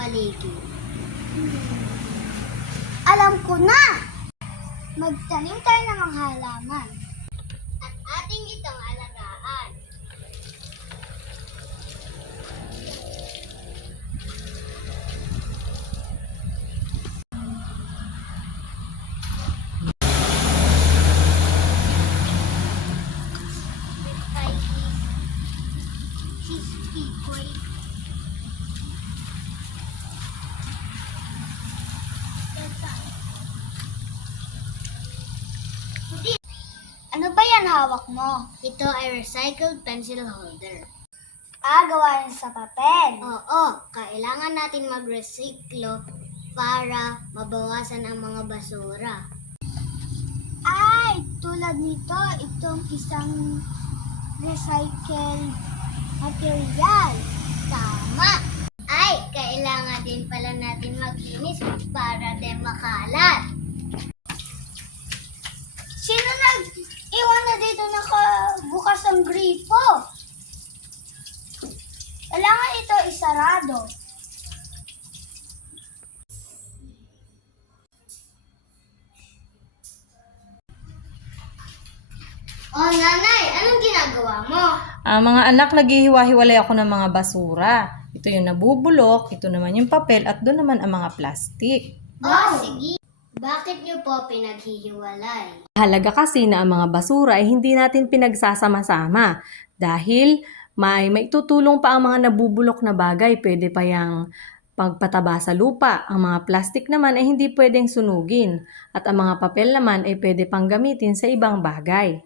paligid? Alam ko na! Magtanim tayo ng mga halaman. At ating itong alagaan. Ano ba yan hawak mo? Ito ay recycled pencil holder. Gawa yan sa papel. Oo, kailangan natin magresiklo para mabawasan ang mga basura. Ay, tulad nito, itong isang recycled material. Tama! Ay, kailangan din pala natin maglinis para din makalat. Sino nag-iwan na dito nakabukas ang gripo? Kailangan ito isarado. Oh, nanay, anong ginagawa mo? Mga anak, naghihiwa-hiwalay ako ng mga basura. Ito yung nabubulok, ito naman yung papel, at doon naman ang mga plastik. Oh, sige. Bakit niyo po pinaghihiwalay? Halaga kasi na ang mga basura ay hindi natin pinagsasama-sama dahil may maitutulong pa ang mga nabubulok na bagay. Pwede pa yung pagpataba sa lupa. Ang mga plastik naman ay hindi pwedeng sunugin at ang mga papel naman ay pwede pang gamitin sa ibang bagay.